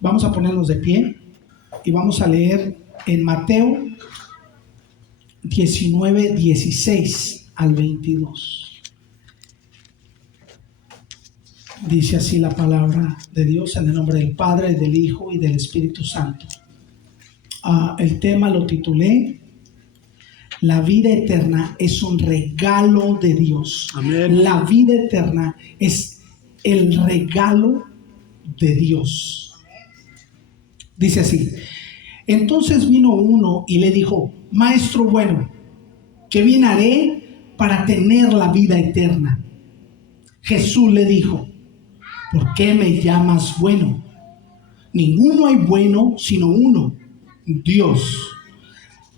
Vamos a ponernos de pie y vamos a leer en Mateo 19, 16 al 22. Dice así la palabra de Dios, en el nombre del Padre, del Hijo y del Espíritu Santo. El tema lo titulé: La vida eterna es un regalo de Dios. Amén. La vida eterna es el regalo de Dios. Dice así: entonces vino uno y le dijo: Maestro bueno, ¿qué bien haré para tener la vida eterna? Jesús le dijo: ¿por qué me llamas bueno? Ninguno hay bueno sino uno, Dios.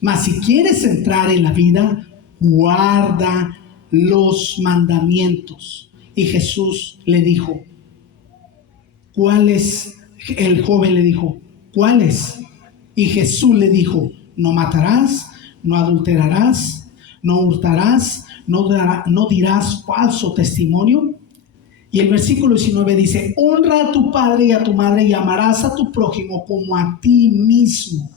Mas si quieres entrar en la vida, guarda los mandamientos. Y Jesús le dijo: ¿cuáles? El joven le dijo: ¿cuáles? Y Jesús le dijo: no matarás, no adulterarás, no hurtarás, no dirás falso testimonio. Y el versículo 19 dice: honra a tu padre y a tu madre y amarás a tu prójimo como a ti mismo.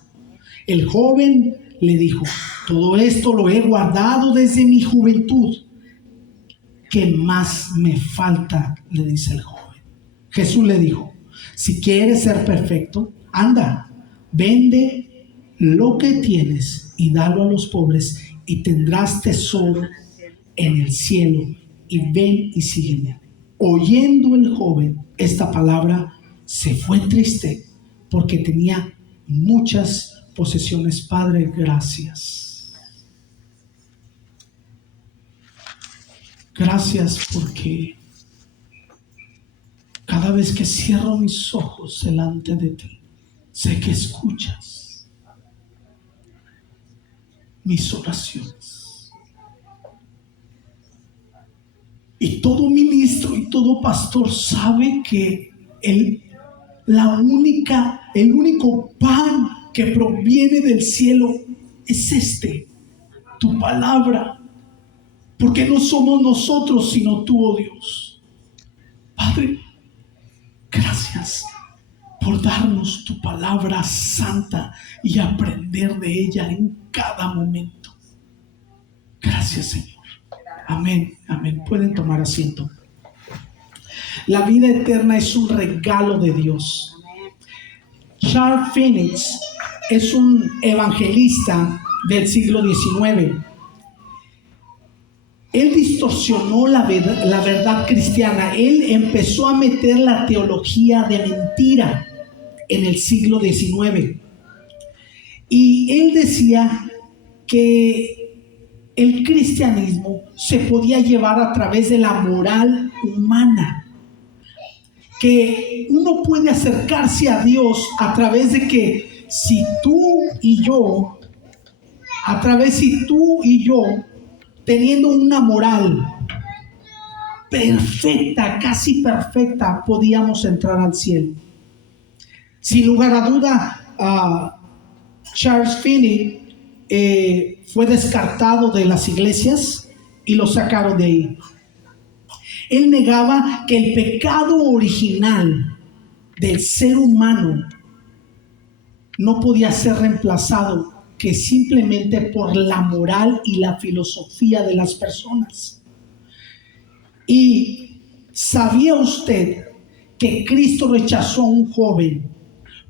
El joven le dijo: todo esto lo he guardado desde mi juventud. ¿Qué más me falta?, le dice el joven. Jesús le dijo: si quieres ser perfecto, anda, vende lo que tienes y dalo a los pobres y tendrás tesoro en el cielo, y ven y sígueme. Oyendo el joven esta palabra, se fue triste porque tenía muchas posesiones. Padre, gracias. Gracias porque cada vez que cierro mis ojos delante de ti, sé que escuchas mis oraciones. Y todo ministro y todo pastor sabe que el único pan que proviene del cielo es tu palabra. Porque no somos nosotros, sino tú, oh Dios. Padre, gracias por darnos tu palabra santa y aprender de ella en cada momento. Gracias, Señor. Amén, amén. Pueden tomar asiento. La vida eterna es un regalo de Dios. Charles Finney es un evangelista del siglo XIX. Él distorsionó la verdad cristiana. Él empezó a meter la teología de mentira en el siglo XIX. Y él decía que el cristianismo se podía llevar a través de la moral humana. Que uno puede acercarse a Dios a través de que si tú y yo, teniendo una moral perfecta, casi perfecta, podíamos entrar al cielo. Sin lugar a duda, Charles Finney fue descartado de las iglesias y lo sacaron de ahí. Él negaba que el pecado original del ser humano no podía ser reemplazado que simplemente por la moral y la filosofía de las personas. ¿Y sabía usted que Cristo rechazó a un joven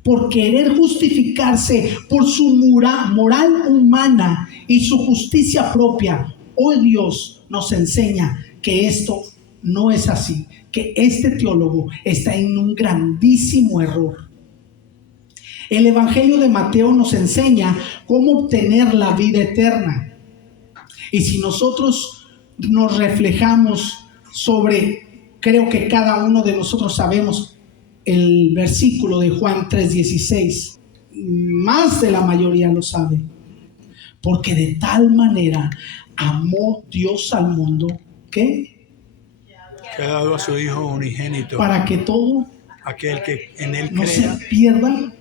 por querer justificarse por su moral humana y su justicia propia? Hoy Dios nos enseña que esto no es así, que este teólogo está en un grandísimo error. El Evangelio de Mateo nos enseña cómo obtener la vida eterna. Y si nosotros nos reflejamos creo que cada uno de nosotros sabemos el versículo de Juan 3:16. Más de la mayoría lo sabe. Porque de tal manera amó Dios al mundo, ¿qué? Que ha dado a su Hijo unigénito, Para que todo aquel que en él no crea, se pierda,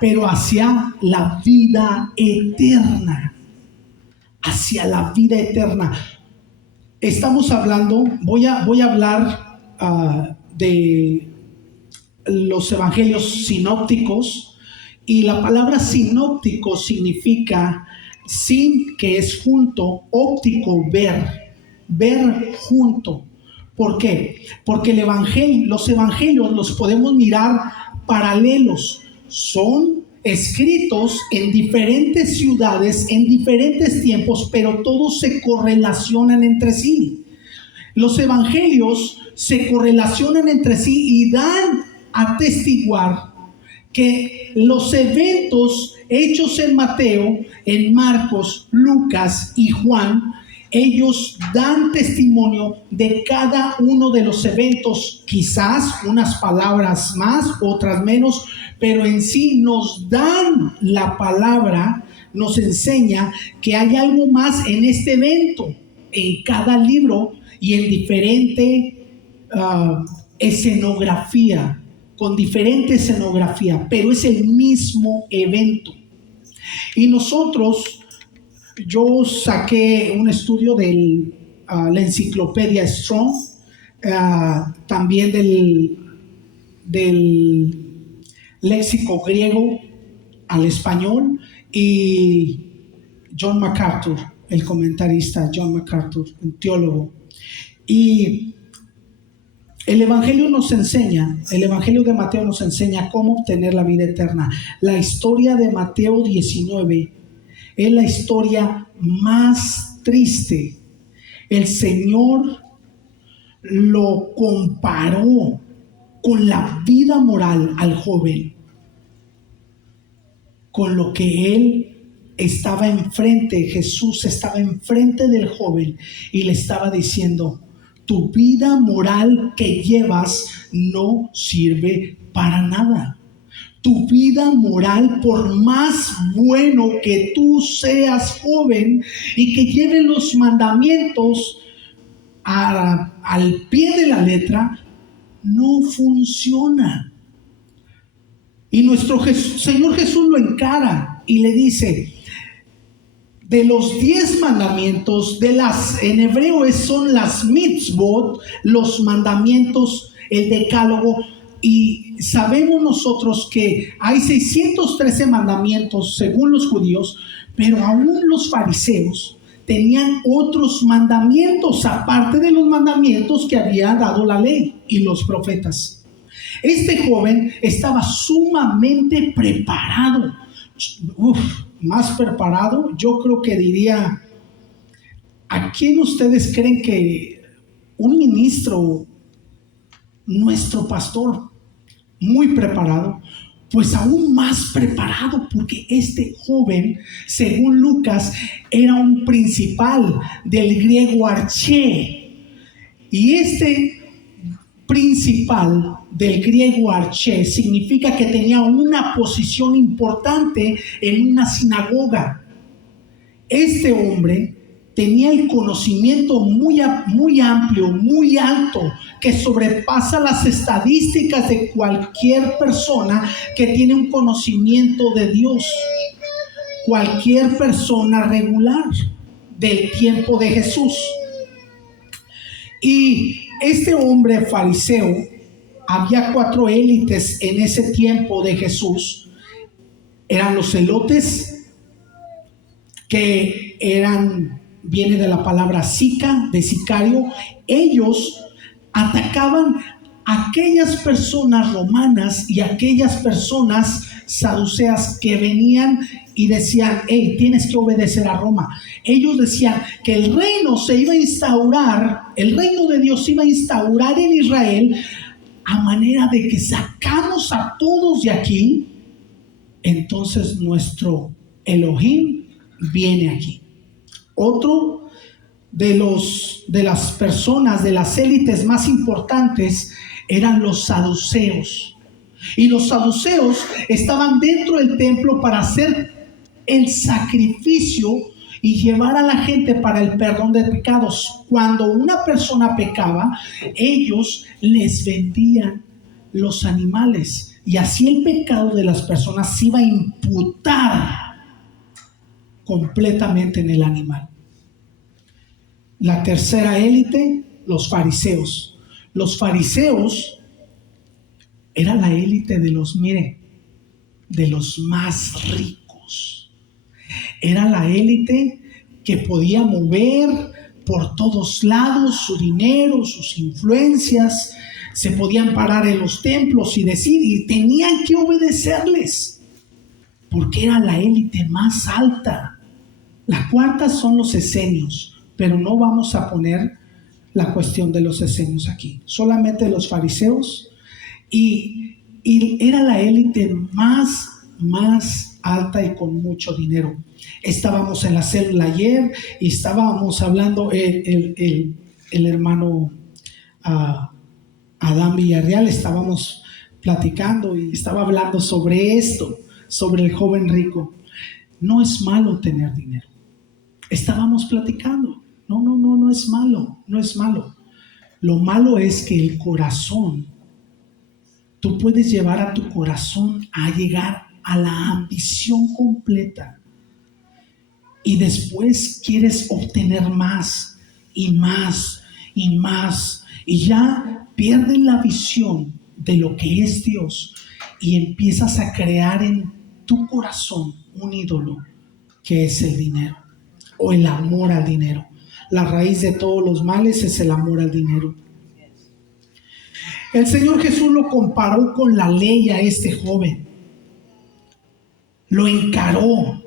pero hacia la vida eterna. Hacia la vida eterna. Estamos hablando, voy a hablar de los evangelios sinópticos, y la palabra sinóptico significa sin, que es junto, óptico, ver junto. ¿Por qué? Porque los evangelios los podemos mirar paralelos, son escritos en diferentes ciudades, en diferentes tiempos, pero todos se correlacionan entre sí. Los evangelios se correlacionan entre sí y dan a testiguar que los eventos hechos en Mateo, en Marcos, Lucas y Juan, ellos dan testimonio de cada uno de los eventos, quizás unas palabras más, otras menos, pero en sí nos dan la palabra, nos enseña que hay algo más en este evento, en cada libro y en diferente escenografía, con diferente escenografía, pero es el mismo evento. Y nosotros, yo saqué un estudio de la enciclopedia Strong, también del léxico griego al español, y John MacArthur, el comentarista John MacArthur, un teólogo. Y el Evangelio de Mateo nos enseña cómo obtener la vida eterna. La historia de Mateo 19 es la historia más triste. El Señor lo comparó con la vida moral al joven, con lo que él estaba enfrente. Jesús estaba enfrente del joven y le estaba diciendo: tu vida moral que llevas no sirve para nada. Tu vida moral, por más bueno que tú seas joven y que lleves los mandamientos al pie de la letra, no funciona. Y nuestro Señor Jesús lo encara y le dice: de los 10 mandamientos, en hebreo son las mitzvot, los mandamientos, el decálogo, y sabemos nosotros que hay 613 mandamientos según los judíos, pero aún los fariseos tenían otros mandamientos aparte de los mandamientos que había dado la ley y los profetas. Este joven estaba sumamente preparado. Más preparado, yo creo que diría: ¿a quién ustedes creen que un ministro, nuestro pastor, muy preparado? Pues aún más preparado, porque este joven, según Lucas, era un principal del griego arché. Y este principal del griego arché significa que tenía una posición importante en una sinagoga. Este hombre tenía el conocimiento muy amplio, muy alto, que sobrepasa las estadísticas de cualquier persona que tiene un conocimiento de Dios, cualquier persona regular del tiempo de Jesús. Y este hombre fariseo, había 4 élites en ese tiempo de Jesús. Eran los celotes, que viene de la palabra sica, de sicario. Ellos atacaban a aquellas personas romanas y aquellas personas saduceas que venían y decían: hey, tienes que obedecer a Roma. Ellos decían que el reino se iba a instaurar, el reino de Dios se iba a instaurar en Israel, a manera de que sacamos a todos de aquí, entonces nuestro Elohim viene aquí. Otro de las personas, de las élites más importantes, eran los saduceos. Y los saduceos estaban dentro del templo para hacer el sacrificio y llevar a la gente para el perdón de pecados. Cuando una persona pecaba, ellos les vendían los animales, y así el pecado de las personas se iba a imputar completamente en el animal. La tercera élite, los fariseos. Los fariseos Era la élite de los, mire, de los más ricos. Era la élite que podía mover por todos lados su dinero, sus influencias. Se podían parar en los templos y decir, y tenían que obedecerles, porque era la élite más alta. La cuarta son los esenios, pero no vamos a poner la cuestión de los esenios aquí, solamente los fariseos. Y era la élite más alta y con mucho dinero. Estábamos en la célula ayer y estábamos hablando, el hermano Adán Villarreal, estábamos platicando y estaba hablando sobre esto, sobre el joven rico. No es malo tener dinero. Estábamos platicando. No es malo, no es malo. Lo malo es que el corazón, tú puedes llevar a tu corazón a llegar a la ambición completa y después quieres obtener más y más y más y ya pierdes la visión de lo que es Dios y empiezas a crear en tu corazón un ídolo que es el dinero o el amor al dinero. La raíz de todos los males es el amor al dinero. El Señor Jesús lo comparó con la ley a este joven. Lo encaró.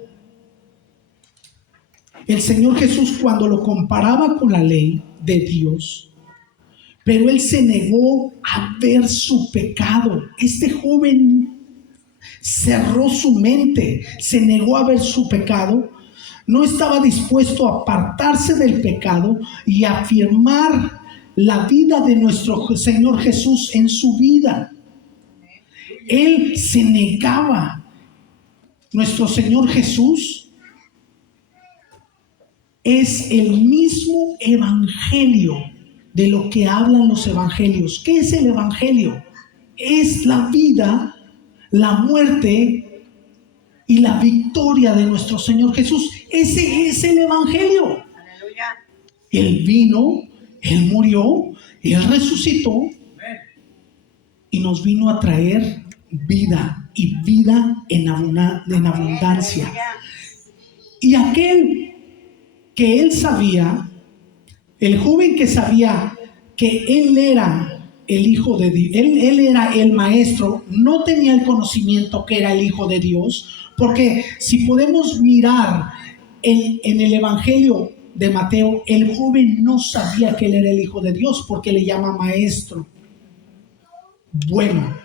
El Señor Jesús, cuando lo comparaba con la ley de Dios, pero él se negó a ver su pecado. Este joven cerró su mente, se negó a ver su pecado, no estaba dispuesto a apartarse del pecado y a afirmar la vida de nuestro Señor Jesús en su vida. Él se negaba. Nuestro Señor Jesús es el mismo evangelio de lo que hablan los evangelios. ¿Qué es el evangelio? Es la vida, la muerte y la victoria de nuestro Señor Jesús. Ese es el evangelio. Aleluya. Él vino, Él murió, Él resucitó y nos vino a traer vida y vida en abundancia. Y aquel que él sabía, el joven que sabía que él era el Hijo de Dios, él era el maestro, no tenía el conocimiento que era el Hijo de Dios, porque si podemos mirar en el Evangelio de Mateo, el joven no sabía que él era el Hijo de Dios, porque le llama maestro. Bueno.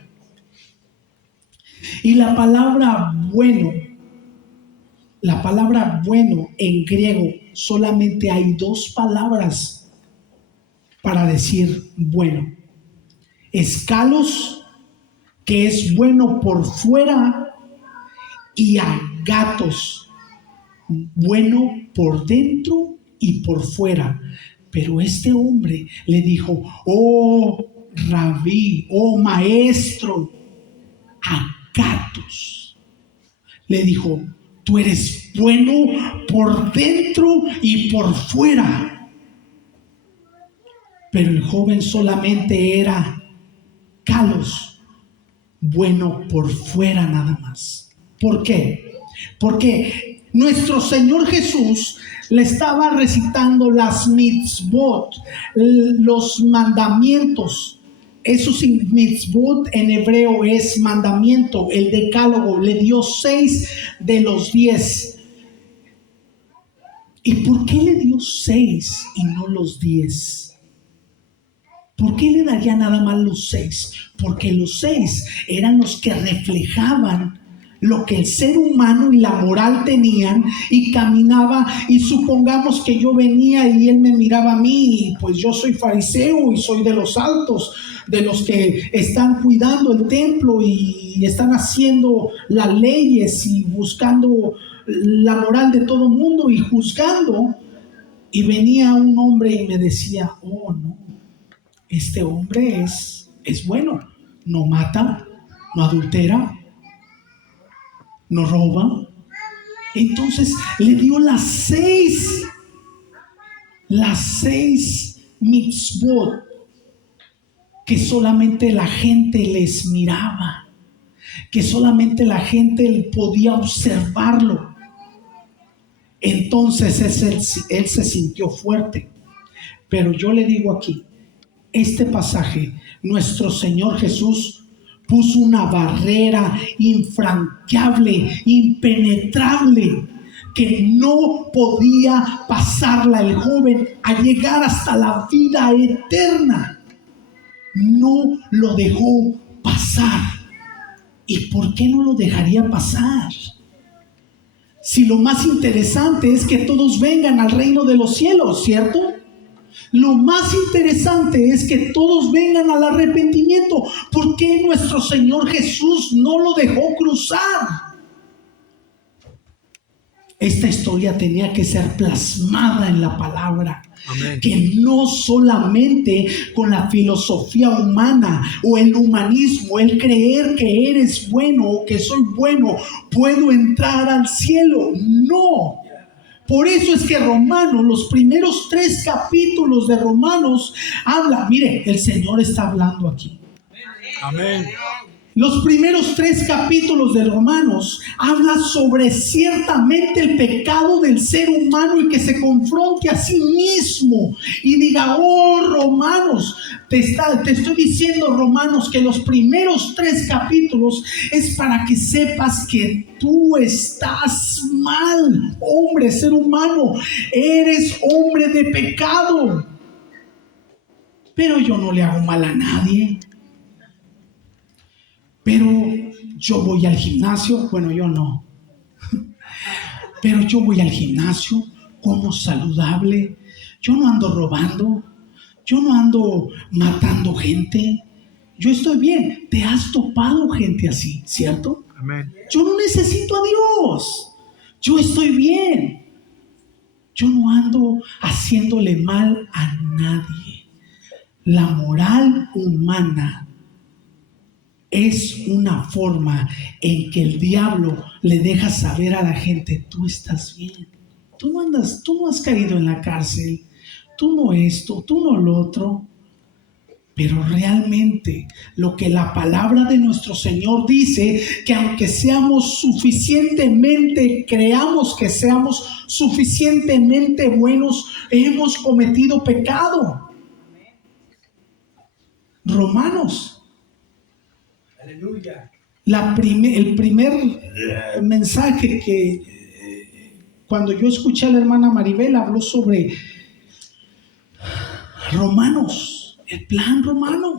Y la palabra bueno en griego, solamente hay dos palabras para decir bueno. Es kalos, que es bueno por fuera, y agatos, bueno por dentro y por fuera. Pero este hombre le dijo, oh rabí, oh maestro, agatos. Le dijo, tú eres bueno por dentro y por fuera. Pero el joven solamente era kalos, bueno por fuera nada más. ¿Por qué? Porque nuestro Señor Jesús le estaba recitando las mitzvot, los mandamientos. Esos mitzvot en hebreo es mandamiento, el decálogo. Le dio 6 de los 10. ¿Y por qué le dio 6 y no los 10? ¿Por qué le daría nada más los 6? Porque los 6 eran los que reflejaban lo que el ser humano y la moral tenían y caminaba. Y supongamos que yo venía y él me miraba a mí, y pues yo soy fariseo y soy de los altos, de los que están cuidando el templo y están haciendo las leyes y buscando la moral de todo el mundo y juzgando. Y venía un hombre y me decía, oh no, este hombre es bueno, no mata, no adultera, no roba. Entonces le dio las 6 mitzvot que solamente la gente les miraba, que solamente la gente podía observarlo. Entonces él se sintió fuerte. Pero yo le digo aquí, este pasaje, nuestro Señor Jesús puso una barrera infranqueable, impenetrable, que no podía pasarla el joven a llegar hasta la vida eterna. No lo dejó pasar. ¿Y por qué no lo dejaría pasar? Si lo más interesante es que todos vengan al reino de los cielos, ¿cierto? Lo más interesante es que todos vengan al arrepentimiento. ¿Por qué nuestro Señor Jesús no lo dejó cruzar? Esta historia tenía que ser plasmada en la palabra. Amén. Que no solamente con la filosofía humana o el humanismo, el creer que eres bueno o que soy bueno, puedo entrar al cielo. No. Por eso es que Romanos, los primeros 3 capítulos de Romanos, habla, mire, el Señor está hablando aquí. Amén. Los primeros 3 capítulos de Romanos habla sobre ciertamente el pecado del ser humano y que se confronte a sí mismo y diga, oh Romanos, te estoy diciendo Romanos que los primeros 3 capítulos es para que sepas que tú estás mal, hombre, ser humano, eres hombre de pecado. Pero yo no le hago mal a nadie. Pero yo voy al gimnasio, bueno, yo no. Pero yo voy al gimnasio, como saludable. Yo no ando robando. Yo no ando matando gente. Yo estoy bien. Te has topado gente así, ¿cierto? Amén. Yo no necesito a Dios. Yo estoy bien. Yo no ando haciéndole mal a nadie. La moral humana es una forma en que el diablo le deja saber a la gente, tú estás bien, tú no has caído en la cárcel, tú no esto, tú no lo otro. Pero realmente lo que la palabra de nuestro Señor dice, que aunque seamos suficientemente, creamos que seamos suficientemente buenos, hemos cometido pecado. Romanos. Aleluya. El primer mensaje que cuando yo escuché a la hermana Maribel habló sobre Romanos, el plan romano.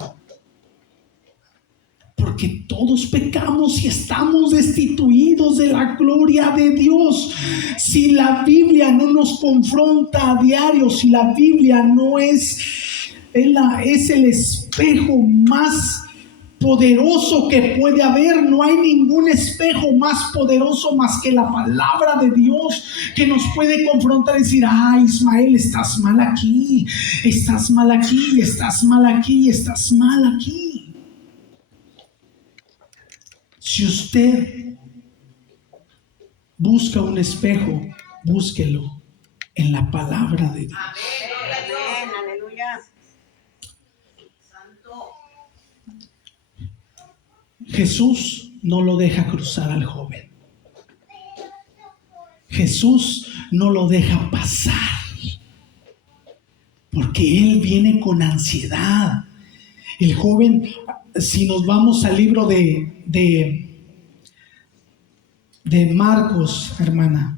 Porque todos pecamos y estamos destituidos de la gloria de Dios. Si la Biblia no nos confronta a diario, si la Biblia no es el espejo más poderoso que puede haber, no hay ningún espejo más poderoso más que la palabra de Dios, que nos puede confrontar y decir, Ismael, estás mal aquí, estás mal aquí, estás mal aquí, estás mal aquí. Si usted busca un espejo, búsquelo en la palabra de Dios. Amén, aleluya. Jesús no lo deja cruzar al joven. Jesús no lo deja pasar. Porque Él viene con ansiedad. El joven, si nos vamos al libro de Marcos, hermana.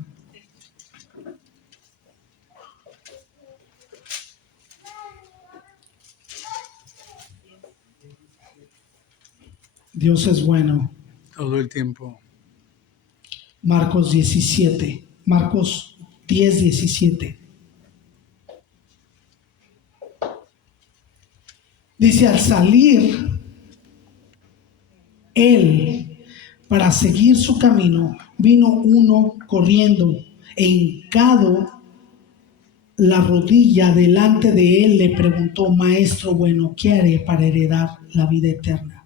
Dios es bueno. Todo el tiempo. Marcos 17. Marcos 10, 17. Dice, al salir él para seguir su camino, vino uno corriendo e hincado la rodilla delante de él, le preguntó, maestro bueno, ¿qué haré para heredar la vida eterna?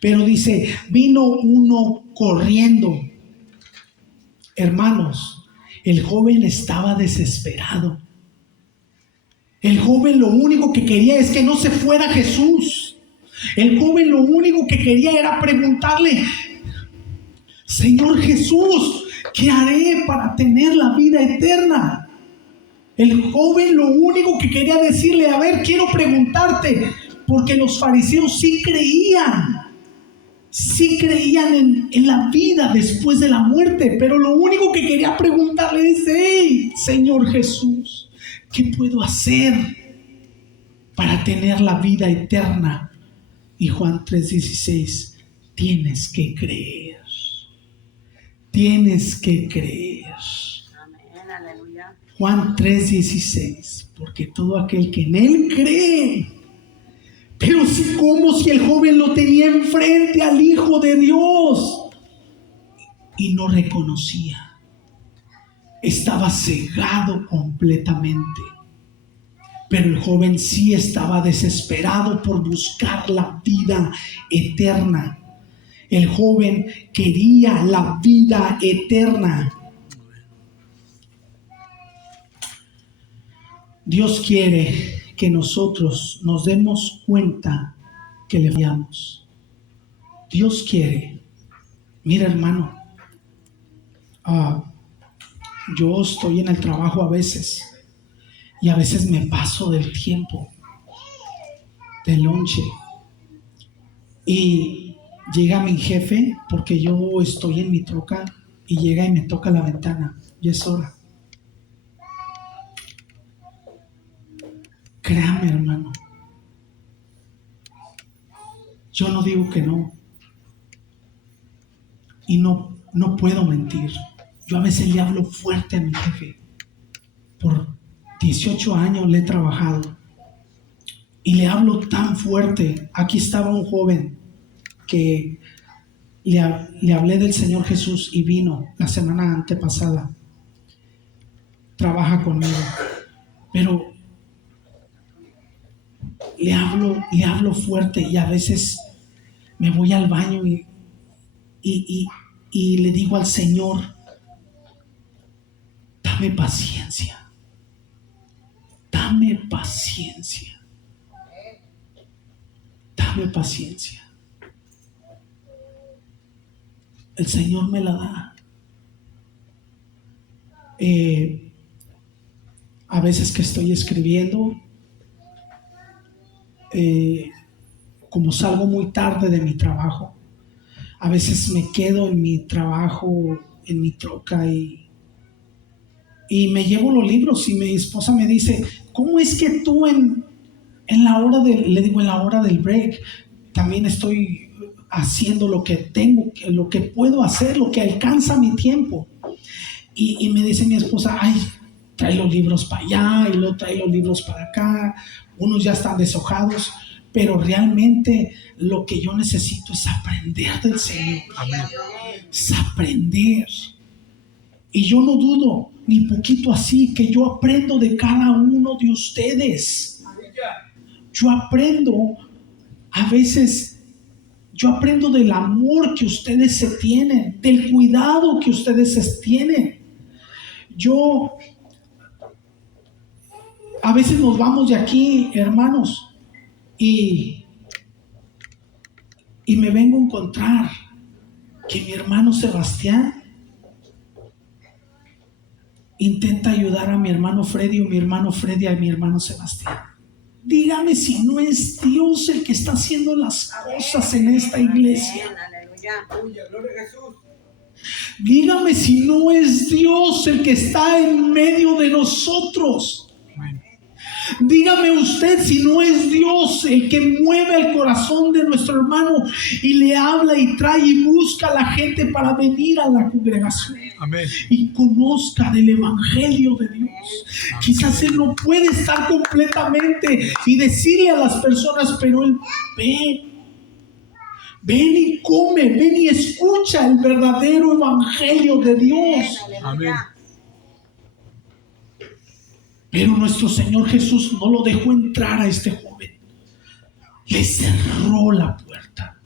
Pero dice, vino uno corriendo. Hermanos, el joven estaba desesperado. El joven lo único que quería es que no se fuera Jesús. El joven lo único que quería era preguntarle: Señor Jesús, ¿qué haré para tener la vida eterna? El joven lo único que quería decirle: a ver, quiero preguntarte, porque los fariseos sí creían en la vida después de la muerte, pero lo único que quería preguntarle es: hey, Señor Jesús, ¿qué puedo hacer para tener la vida eterna? Y Juan 3:16: tienes que creer. Tienes que creer. Amén, aleluya. Juan 3:16: porque todo aquel que en él cree. Pero como si el joven lo tenía enfrente al Hijo de Dios y no reconocía. Estaba cegado completamente. Pero el joven sí estaba desesperado por buscar la vida eterna. El joven quería la vida eterna. Dios quiere que nosotros nos demos cuenta que le fallamos. Dios quiere. Mira, hermano, yo estoy en el trabajo a veces y a veces me paso del tiempo del lonche y llega mi jefe, porque yo estoy en mi troca, y llega y me toca la ventana. Ya es hora. Créame, hermano, yo no digo que no. Y no puedo mentir. Yo a veces le hablo fuerte a mi jefe. Por 18 años le he trabajado. Y le hablo tan fuerte. Aquí estaba un joven que le hablé del Señor Jesús y vino la semana antepasada. Trabaja conmigo. Pero le hablo fuerte, y a veces me voy al baño y le digo al Señor: dame paciencia. Dame paciencia. Dame paciencia. El Señor me la da. A veces que estoy escribiendo, como salgo muy tarde de mi trabajo, a veces me quedo en mi trabajo, en mi troca, y me llevo los libros, y mi esposa me dice: ¿cómo es que tú en la hora le digo, en la hora del break, también estoy haciendo lo que tengo, lo que puedo hacer, lo que alcanza mi tiempo? Y me dice mi esposa: ay, trae los libros para allá y luego trae los libros para acá, unos ya están deshojados, pero realmente lo que yo necesito es aprender del Señor. Amén. Es aprender. Y yo no dudo ni poquito así que yo aprendo de cada uno de ustedes. Yo aprendo, a veces, yo aprendo del amor que ustedes se tienen, del cuidado que ustedes se tienen. A veces nos vamos de aquí, hermanos, y me vengo a encontrar que mi hermano Sebastián intenta ayudar a mi hermano Freddy, o mi hermano Freddy a mi hermano Sebastián. Dígame si no es Dios el que está haciendo las cosas en esta iglesia. Aleluya. Gloria a Jesús. Dígame si no es Dios el que está en medio de nosotros. Amén. Dígame usted si no es Dios el que mueve el corazón de nuestro hermano y le habla y trae y busca a la gente para venir a la congregación. Amén. Y conozca del evangelio de Dios. Quizás él no puede estar completamente y decirle a las personas, pero él ven y come, ven y escucha el verdadero evangelio de Dios. Amén. Pero nuestro Señor Jesús no lo dejó entrar a este joven. Le cerró la puerta.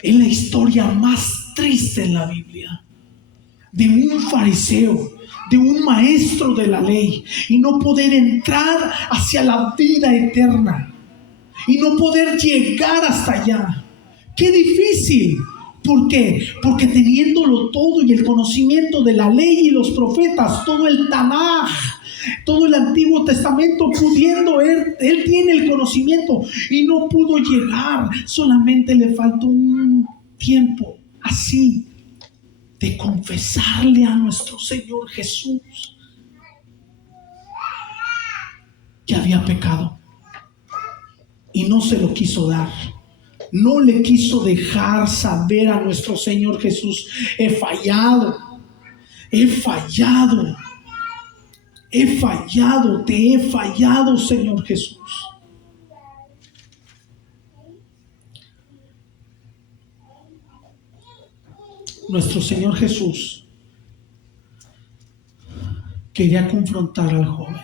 Es la historia más triste en la Biblia, de un fariseo, de un maestro de la ley, y no poder entrar hacia la vida eterna. y no poder llegar hasta allá. ¡Qué difícil! ¿Por qué? Porque teniéndolo todo y el conocimiento de la ley y los profetas, todo el Tanaj, todo el Antiguo Testamento, pudiendo él tiene el conocimiento y no pudo llegar. Solamente le faltó un tiempo así de confesarle a nuestro Señor Jesús que había pecado y no se lo quiso dar. No le quiso dejar saber a nuestro Señor Jesús: he fallado, he fallado, he fallado, te he fallado, Señor Jesús. Nuestro Señor Jesús quería confrontar al joven.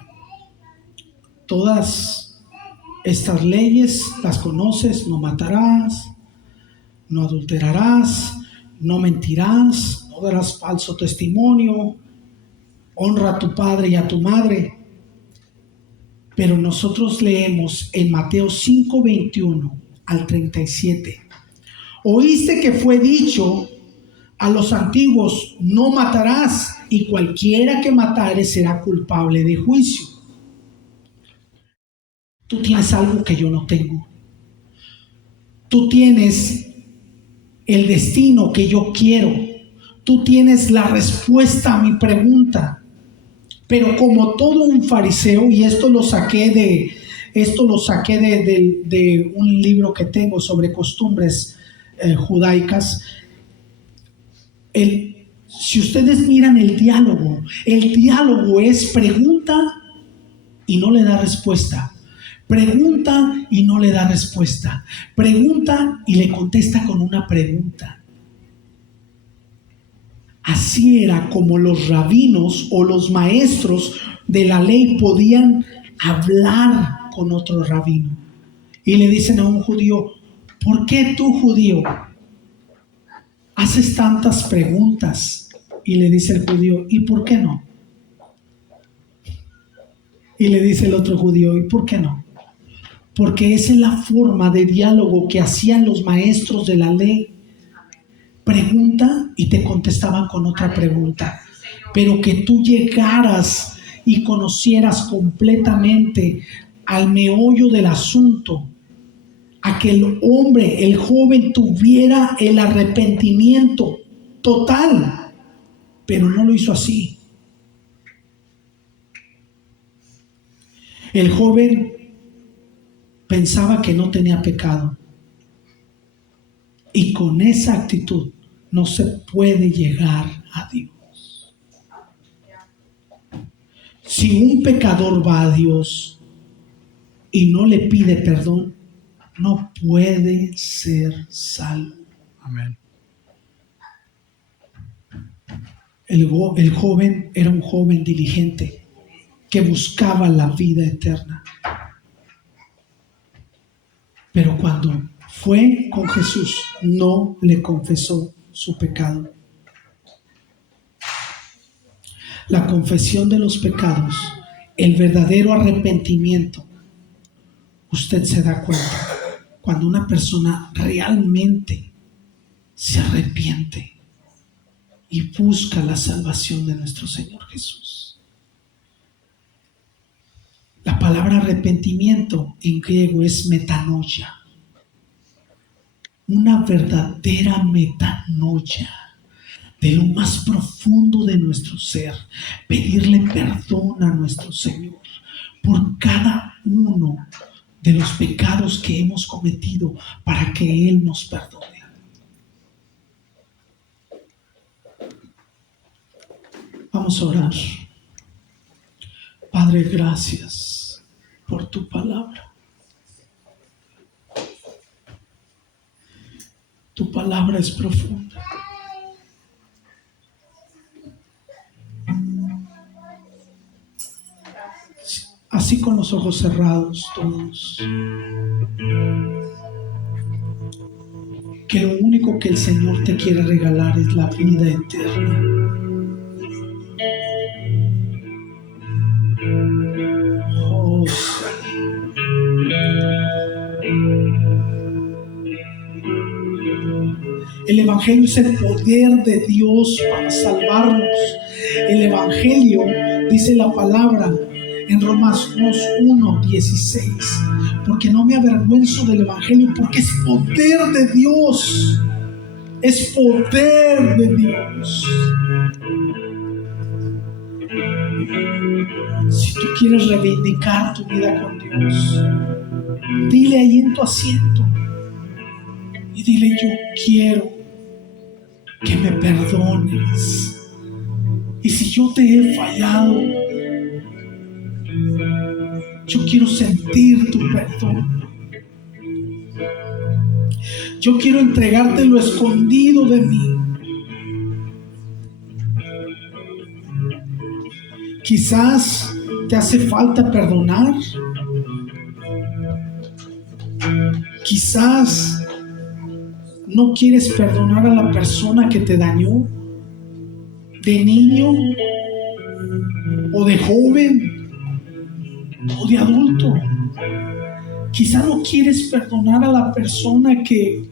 Todas estas leyes las conoces: no matarás, no adulterarás, no mentirás, no darás falso testimonio, honra a tu padre y a tu madre. Pero nosotros leemos en Mateo 5:21 al 37. Oíste que fue dicho a los antiguos: no matarás, y cualquiera que matare será culpable de juicio. Tú tienes algo que yo no tengo. Tú tienes el destino que yo quiero. Tú tienes la respuesta a mi pregunta. Pero como todo un fariseo, y esto lo saqué de un libro que tengo sobre costumbres judaicas. Si ustedes miran el diálogo es pregunta y no le da respuesta. Pregunta y no le da respuesta. Pregunta y le contesta con una pregunta. Así era como los rabinos o los maestros de la ley podían hablar con otro rabino. Y le dicen a un judío: ¿por qué tú, judío, haces tantas preguntas? Y le dice el judío: ¿y por qué no? Y le dice el otro judío: ¿y por qué no? Porque esa es la forma de diálogo que hacían los maestros de la ley. Pregunta y te contestaban con otra pregunta. Pero que tú llegaras y conocieras completamente al meollo del asunto, a que el hombre, el joven, tuviera el arrepentimiento total, pero no lo hizo así. El joven pensaba que no tenía pecado, y con esa actitud no se puede llegar a Dios. Si un pecador va a Dios y no le pide perdón, no puede ser salvo. Amén. El joven era un joven diligente que buscaba la vida eterna. Pero cuando fue con Jesús, no le confesó su pecado. La confesión de los pecados, el verdadero arrepentimiento, usted se da cuenta cuando una persona realmente se arrepiente y busca la salvación de nuestro Señor Jesús. La palabra arrepentimiento en griego es metanoia. Una verdadera metanoia de lo más profundo de nuestro ser. Pedirle perdón a nuestro Señor por cada uno de los pecados que hemos cometido para que Él nos perdone. Vamos a orar. Padre, gracias por tu palabra. Tu palabra es profunda. Así con los ojos cerrados todos. Que lo único que el Señor te quiere regalar es la vida eterna. Oh, El Evangelio es el poder de Dios para salvarnos. El Evangelio, dice la palabra en Romanos 1:16, porque no me avergüenzo del Evangelio, porque es poder de Dios. Es poder de Dios. Si tú quieres reivindicar tu vida con Dios, dile ahí en tu asiento y dile: yo quiero que me perdones. Y si yo te he fallado, yo quiero sentir tu perdón. Yo quiero entregarte lo escondido de mí. Quizás te hace falta perdonar. Quizás no quieres perdonar a la persona que te dañó, de niño o de joven o de adulto. Quizás no quieres perdonar a la persona que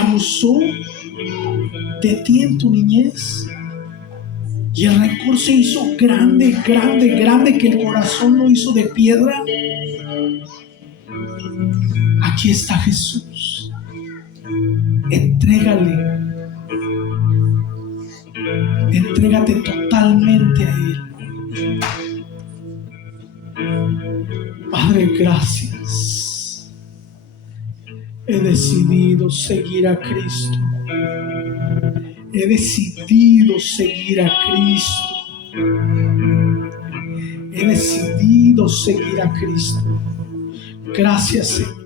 abusó de ti en tu niñez. Y el rencor se hizo grande, grande, grande, que el corazón lo hizo de piedra. Aquí está Jesús. Entrégate totalmente a Él. Padre, gracias. He decidido seguir a Cristo. He decidido seguir a Cristo. He decidido seguir a Cristo. Gracias, Señor.